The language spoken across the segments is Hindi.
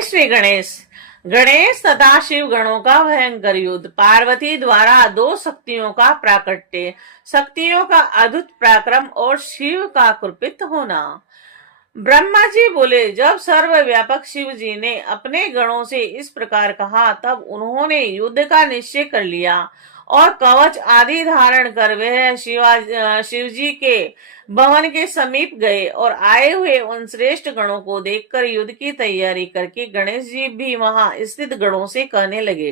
जय श्री गणेश। गणेश तथा शिव गणों का भयंकर युद्ध, पार्वती द्वारा दो शक्तियों का प्राकट्य, शक्तियों का अद्भुत पराक्रम और शिव का कुपित होना। ब्रह्मा जी बोले, जब सर्वव्यापक शिव जी ने अपने गणों से इस प्रकार कहा, तब उन्होंने युद्ध का निश्चय कर लिया और कवच आदि धारण कर वह शिव जी के भवन के समीप गए और आए हुए उन श्रेष्ठ गणों को देखकर युद्ध की तैयारी करके गणेश जी भी वहां स्थित गणों से कहने लगे।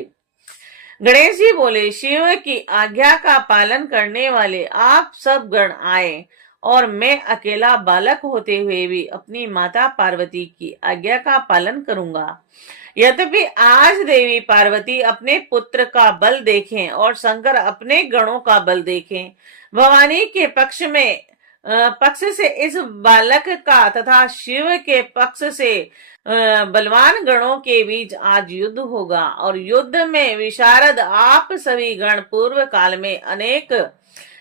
गणेश जी बोले, शिव की आज्ञा का पालन करने वाले आप सब गण आए और मैं अकेला बालक होते हुए भी अपनी माता पार्वती की आज्ञा का पालन करूंगा। यद्यपि आज देवी पार्वती अपने पुत्र का बल देखें और शंकर अपने गणों का बल देखें, भवानी के पक्ष से इस बालक का तथा शिव के पक्ष से बलवान गणों के बीच आज युद्ध होगा और युद्ध में विशारद आप सभी गण पूर्व काल में अनेक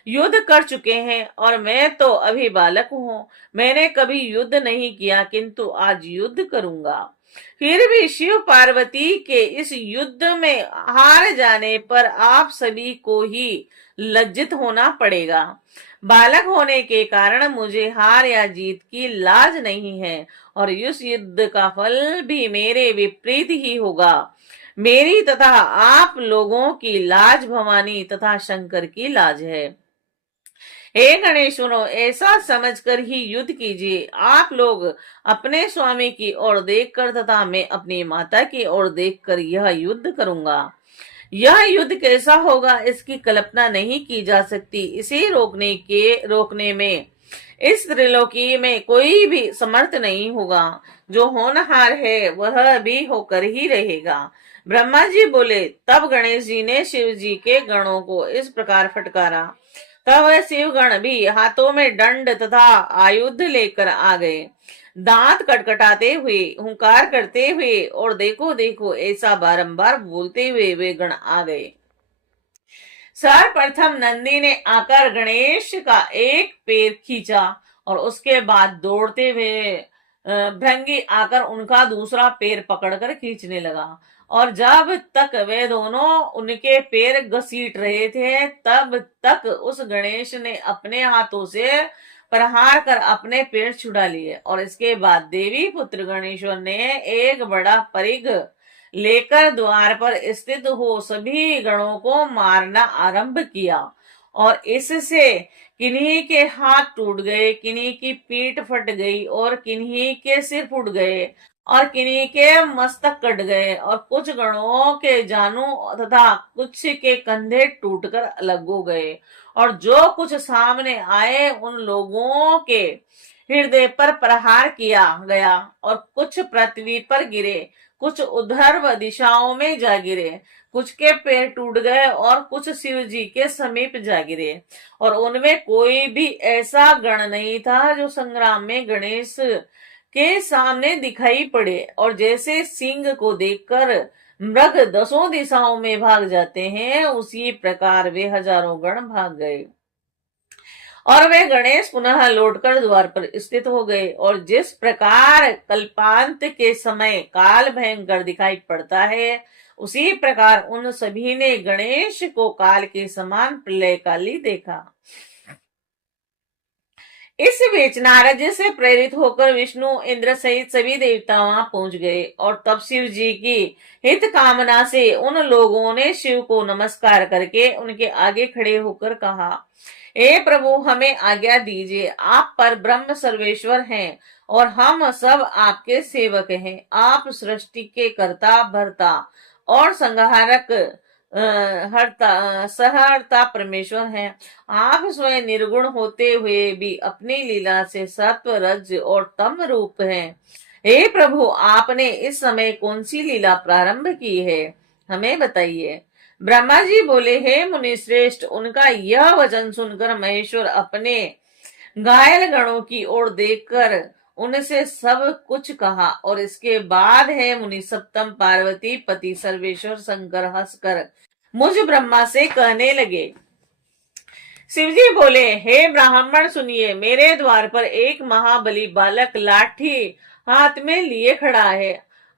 युद्ध कर चुके हैं और मैं तो अभी बालक हूँ। मैंने कभी युद्ध नहीं किया, किंतु आज युद्ध करूंगा। फिर भी शिव पार्वती के इस युद्ध में हार जाने पर आप सभी को ही लज्जित होना पड़ेगा। बालक होने के कारण मुझे हार या जीत की लाज नहीं है और इस युद्ध का फल भी मेरे विपरीत ही होगा। मेरी तथा आप लोगों की लाज भवानी तथा शंकर की लाज है। हे गणेश्वरों, ऐसा समझकर ही युद्ध कीजिए। आप लोग अपने स्वामी की ओर देखकर तथा मैं अपनी माता की ओर देखकर यह युद्ध करूंगा। यह युद्ध कैसा होगा इसकी कल्पना नहीं की जा सकती। इसे रोकने में इस त्रिलोकी में कोई भी समर्थ नहीं होगा। जो होनहार है वह भी होकर ही रहेगा। ब्रह्मा जी बोले, तब गणेश जी ने शिव जी के गणों को इस प्रकार फटकारा। तब शिव गण भी हाथों में दंड तथा आयुध लेकर आ गए, दांत कटकटाते हुए, हुंकार करते हुए और देखो देखो ऐसा बारंबार बोलते हुए वे गण आ गए। सर्वप्रथम नंदी ने आकर गणेश का एक पैर खींचा और उसके बाद दौड़ते हुए भृंगी आकर उनका दूसरा पैर पकड़कर खींचने लगा और जब तक वे दोनों उनके पैर घसीट रहे थे तब तक उस गणेश ने अपने हाथों से प्रहार कर अपने पैर छुड़ा लिए और इसके बाद देवी पुत्र गणेश्वर ने एक बड़ा परिघ लेकर द्वार पर स्थित हो सभी गणों को मारना आरंभ किया और इससे किन्हीं के हाथ टूट गए, किन्हीं की पीठ फट गई और किन्हीं के सिर फूट गए और किन्हीं के मस्तक कट गए और कुछ गणों के जानू तथा कुछ के कंधे टूटकर अलग हो गए और जो कुछ सामने आए उन लोगों के हृदय पर प्रहार किया गया और कुछ पृथ्वी पर गिरे, कुछ उधर दिशाओं में जा गिरे, कुछ के पैर टूट गए और कुछ शिव जी के समीप जा गिरे और उनमें कोई भी ऐसा गण नहीं था जो संग्राम में गणेश के सामने दिखाई पड़े और जैसे सिंह को देखकर मृग 10 दिशाओं में भाग जाते हैं उसी प्रकार वे हजारों गण भाग गए और वे गणेश पुनः लौटकर द्वार पर स्थित हो गए और जिस प्रकार कल्पांत के समय काल भयंकर दिखाई पड़ता है उसी प्रकार उन सभी ने गणेश को काल के समान प्रलयकाली देखा। इस बीच नारद जी से प्रेरित होकर विष्णु इंद्र सहित सभी देवता वहां पहुंच गए और तब शिव जी की हित कामना से उन लोगों ने शिव को नमस्कार करके उनके आगे खड़े होकर कहा, हे प्रभु, हमें आज्ञा दीजिए। आप पर ब्रह्म सर्वेश्वर हैं और हम सब आपके सेवक हैं। आप सृष्टि के कर्ता भरता और संहारक सहर्ता परमेश्वर हैं। आप स्वयं निर्गुण होते हुए भी अपनी लीला से सत्व रज और तम रूप हैं। हे प्रभु, आपने इस समय कौन सी लीला प्रारंभ की है, हमें बताइए। ब्रह्मा जी बोले, हे मुनि श्रेष्ठ, उनका यह वचन सुनकर महेश्वर अपने घायल गणों की ओर देखकर उनसे सब कुछ कहा और इसके बाद है मुनि सप्तम पार्वती पति सर्वेश्वर शंकर हंसकर मुझ ब्रह्मा से कहने लगे। शिवजी बोले, हे ब्राह्मण सुनिए, मेरे द्वार पर एक महाबली बालक लाठी हाथ में लिए खड़ा है।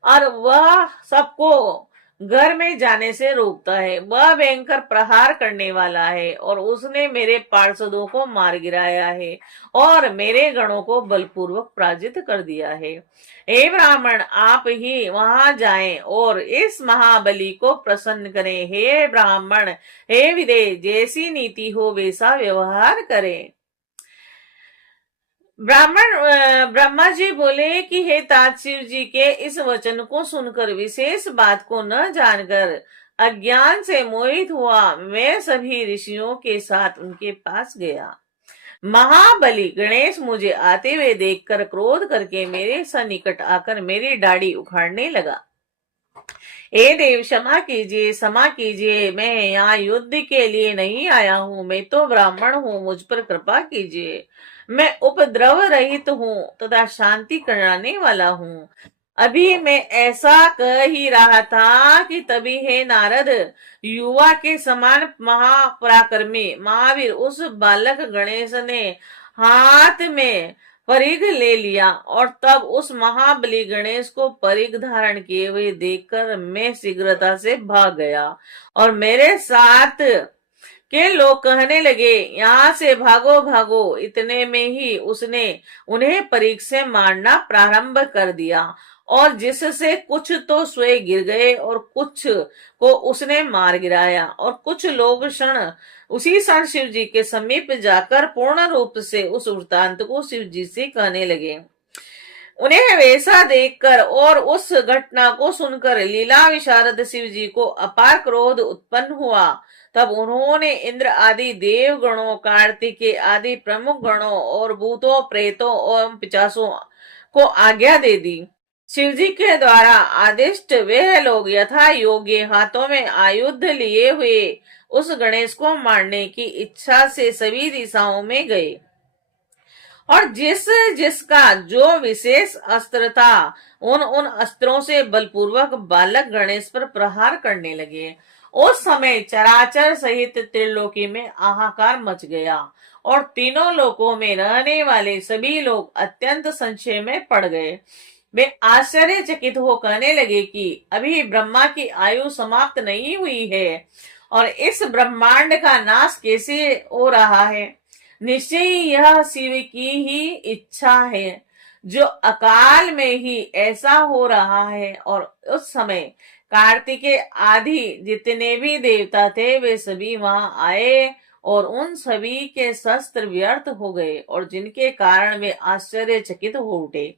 और वह सबको घर में जाने से रोकता है। वह भयंकर प्रहार करने वाला है और उसने मेरे पार्षदों को मार गिराया है और मेरे गणों को बलपूर्वक पराजित कर दिया है। हे ब्राह्मण, आप ही वहां जाएं और इस महाबली को प्रसन्न करें। हे ब्राह्मण, हे विदेह, जैसी नीति हो वैसा व्यवहार करें। ब्रह्मा जी बोले कि हे तात, शिव जी के इस वचन को सुनकर, विशेष बात को न जानकर, अज्ञान से मोहित हुआ मैं सभी ऋषियों के साथ उनके पास गया। महाबली गणेश मुझे आते हुए देखकर क्रोध करके मेरे सन्निकट आकर मेरी दाढ़ी उखाड़ने लगा। हे देव, क्षमा कीजिए, मैं यहाँ युद्ध के लिए नहीं आया हूँ। मैं तो ब्राह्मण हूँ, मुझ पर कृपा कीजिए। मैं उपद्रव रहित हूँ तथा शांति कराने वाला हूँ। अभी मैं ऐसा कह ही रहा था कि तभी हे नारद, युवा के समान महापराक्रमी महावीर उस बालक गणेश ने हाथ में परिघ ले लिया और तब उस महाबली गणेश को परिघ धारण किए हुए देखकर मैं शीघ्रता से भाग गया और मेरे साथ के लोग कहने लगे, यहाँ से भागो भागो। इतने में ही उसने उन्हें परिघ से मारना प्रारंभ कर दिया और जिससे कुछ तो स्वयं गिर गए और कुछ को उसने मार गिराया और कुछ लोग उसी क्षण शिव जी के समीप जाकर पूर्ण रूप से उस वृत्तांत को शिव जी से कहने लगे। उन्हें वैसा देखकर और उस घटना को सुनकर लीला विशारद शिव जी को अपार क्रोध उत्पन्न हुआ। तब उन्होंने इंद्र आदि देव गणों, कार्तिकेय आदि प्रमुख गणों और भूतों, प्रेतों और पिशाचों को आज्ञा दे दी। शिव जी के द्वारा आदिष्ट वह लोग यथा योग्य हाथों में आयुध लिए हुए उस गणेश को मारने की इच्छा से सभी दिशाओं में गए और जिसका जो विशेष अस्त्र था उन अस्त्रों से बलपूर्वक बालक गणेश पर प्रहार करने लगे। उस समय चराचर सहित त्रिलोकी में हाहाकार मच गया और तीनों लोकों में रहने वाले सभी लोग अत्यंत संशय में पड़ गए। वे आश्चर्यचकित हो कहने लगे कि अभी ब्रह्मा की आयु समाप्त नहीं हुई है और इस ब्रह्मांड का नाश कैसे हो रहा है। निश्चय ही यह शिव की ही इच्छा है जो अकाल में ही ऐसा हो रहा है। और उस समय कार्तिकेय आदि जितने भी देवता थे वे सभी वहां आए और उन सभी के शस्त्र व्यर्थ हो गए और जिनके कारण वे आश्चर्यचकित हो उठे।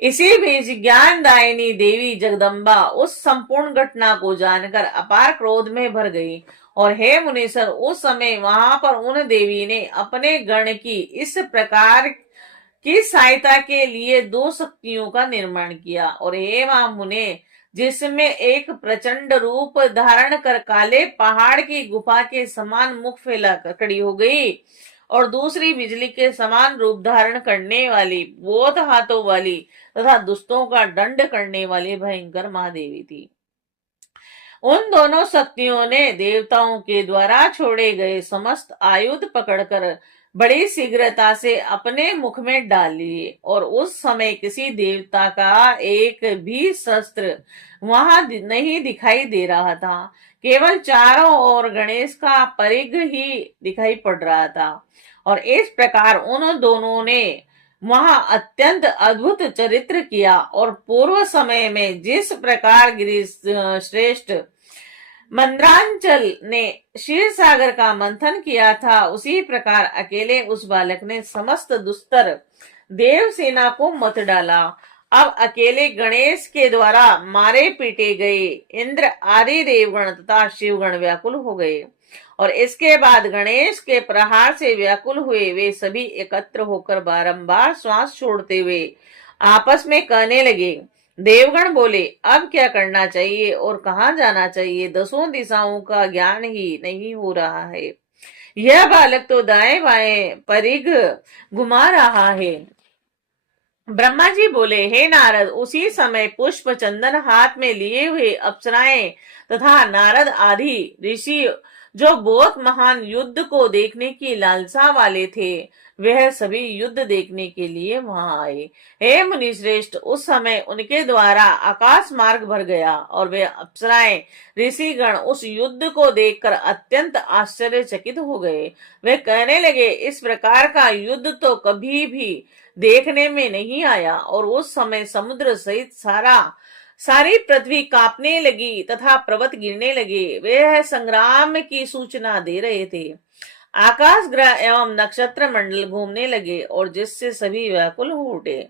इसी बीच ज्ञानदायिनी देवी जगदम्बा उस संपूर्ण घटना को जानकर अपार क्रोध में भर गई और हे मुनीश्वर, उस समय वहां पर उन देवी ने अपने गण की इस प्रकार की सहायता के लिए 2 शक्तियों का निर्माण किया। और हे मुने, जिसमें एक प्रचंड रूप धारण कर काले पहाड़ की गुफा के समान मुख फैला खड़ी हो गई और दूसरी बिजली के समान रूप धारण करने वाली, बहुत हाथों वाली तथा दुष्टों का दंड करने वाली भयंकर महादेवी थी। उन दोनों शक्तियों ने देवताओं के द्वारा छोड़े गए समस्त आयुध पकड़कर बड़ी शीघ्रता से अपने मुख में डाल लिए और उस समय किसी देवता का एक भी शस्त्र वहां नहीं दिखाई दे रहा था। केवल चारों ओर गणेश का परिघ ही दिखाई पड़ रहा था और इस प्रकार उन दोनों ने वहां अत्यंत अद्भुत चरित्र किया और पूर्व समय में जिस प्रकार गिरीश श्रेष्ठ मंद्रांचल ने क्षीर सागर का मंथन किया था उसी प्रकार अकेले उस बालक ने समस्त दुस्तर देव सेना को मत डाला। अब अकेले गणेश के द्वारा मारे पीटे गए इंद्र आदि देवगण तथा शिवगण व्याकुल हो गए और इसके बाद गणेश के प्रहार से व्याकुल हुए वे सभी एकत्र होकर बारंबार श्वास छोड़ते हुए आपस में कहने लगे। देवगण बोले, अब क्या करना चाहिए और कहाँ जाना चाहिए? 10 दिशाओं का ज्ञान ही नहीं हो रहा है। यह बालक तो दाएं बाएं परिघ घुमा रहा है। ब्रह्मा जी बोले, हे नारद, उसी समय पुष्प चंदन हाथ में लिए हुए अप्सराएं तथा नारद आदि ऋषि जो बहुत महान युद्ध को देखने की लालसा वाले थे, वह सभी युद्ध देखने के लिए वहां आए। हे मुनिश्रेष्ठ, उस समय उनके द्वारा आकाश मार्ग भर गया और वे अप्सराएं ऋषिगण उस युद्ध को देखकर अत्यंत आश्चर्यचकित हो गए। वे कहने लगे, इस प्रकार का युद्ध तो कभी भी देखने में नहीं आया। और उस समय समुद्र सहित सारी पृथ्वी कांपने लगी तथा पर्वत गिरने लगे। वे संग्राम की सूचना दे रहे थे। आकाश ग्रह एवं नक्षत्र मंडल घूमने लगे और जिससे सभी व्याकुल हो उठे।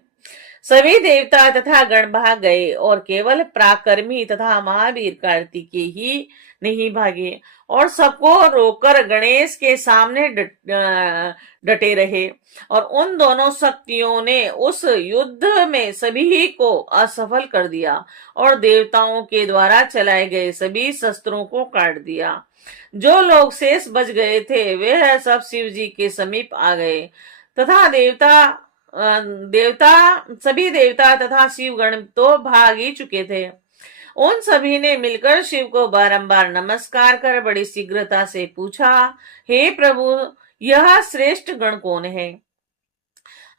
सभी देवता तथा गण भाग गए और केवल पराक्रमी तथा महावीर कार्तिकेय ही नहीं भागे और सबको रोककर गणेश के सामने डटे रहे। और उन दोनों शक्तियों ने उस युद्ध में सभी को असफल कर दिया और देवताओं के द्वारा चलाए गए सभी शस्त्रों को काट दिया। जो लोग शेष बच गए थे वे सब शिव जी के समीप आ गए तथा सभी देवता तथा शिवगण तो भाग ही चुके थे। उन सभी ने मिलकर शिव को बारंबार नमस्कार कर बड़ी शीघ्रता से पूछा, हे प्रभु, यह श्रेष्ठ गण कौन है?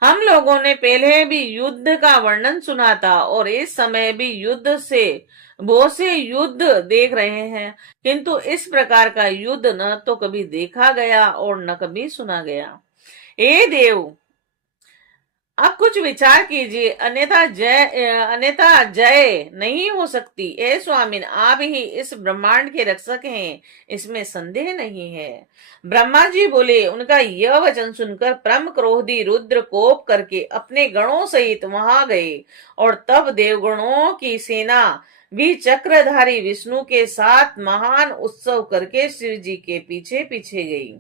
हम लोगों ने पहले भी युद्ध का वर्णन सुना था और इस समय भी युद्ध से बहुत से युद्ध देख रहे हैं, किंतु इस प्रकार का युद्ध न तो कभी देखा गया और न कभी सुना गया। हे देव, आप कुछ विचार कीजिए, अन्यथा जय नहीं हो सकती। हे स्वामिन, आप ही इस ब्रह्मांड के रक्षक हैं, इसमें संदेह नहीं है। ब्रह्मा जी बोले। उनका यह वचन सुनकर परम क्रोधी रुद्र कोप करके अपने गणों सहित वहां गए और तब देवगणों की सेना भी चक्रधारी विष्णु के साथ महान उत्सव करके शिव जी के पीछे पीछे गई।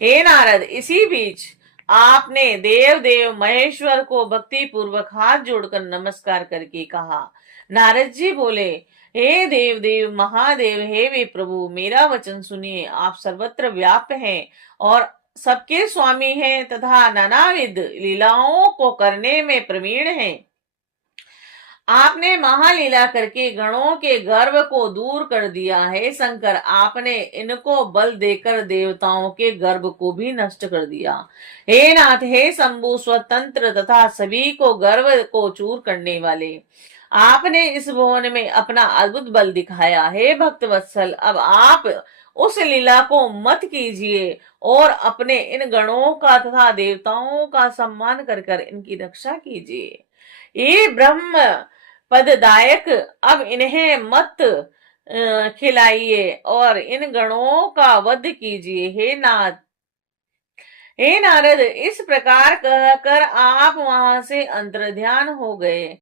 हे नारद, इसी बीच आपने देव महेश्वर को भक्ति पूर्वक हाथ जोड़कर नमस्कार करके कहा। नारद जी बोले, हे देव महादेव, हे वे प्रभु, मेरा वचन सुनिए। आप सर्वत्र व्याप्त हैं और सबके स्वामी हैं तथा नानाविध लीलाओं को करने में प्रवीण हैं। आपने महालीला करके गणों के गर्व को दूर कर दिया है शंकर। आपने इनको बल देकर देवताओं के गर्व को भी नष्ट कर दिया। हे नाथ, हे शंभु, स्वतंत्र तथा सभी को गर्व को चूर करने वाले, आपने इस भुवन में अपना अद्भुत बल दिखाया। हे भक्त वत्सल, अब आप उस लीला को मत कीजिए और अपने इन गणों का तथा देवताओं का सम्मान कर कर इनकी रक्षा कीजिए। ये ब्रह्म पददायक, अब इन्हें मत खिलाइए और इन गणों का वध कीजिए। हे नारद, इस प्रकार कहकर आप वहां से अंतर्ध्यान हो गए।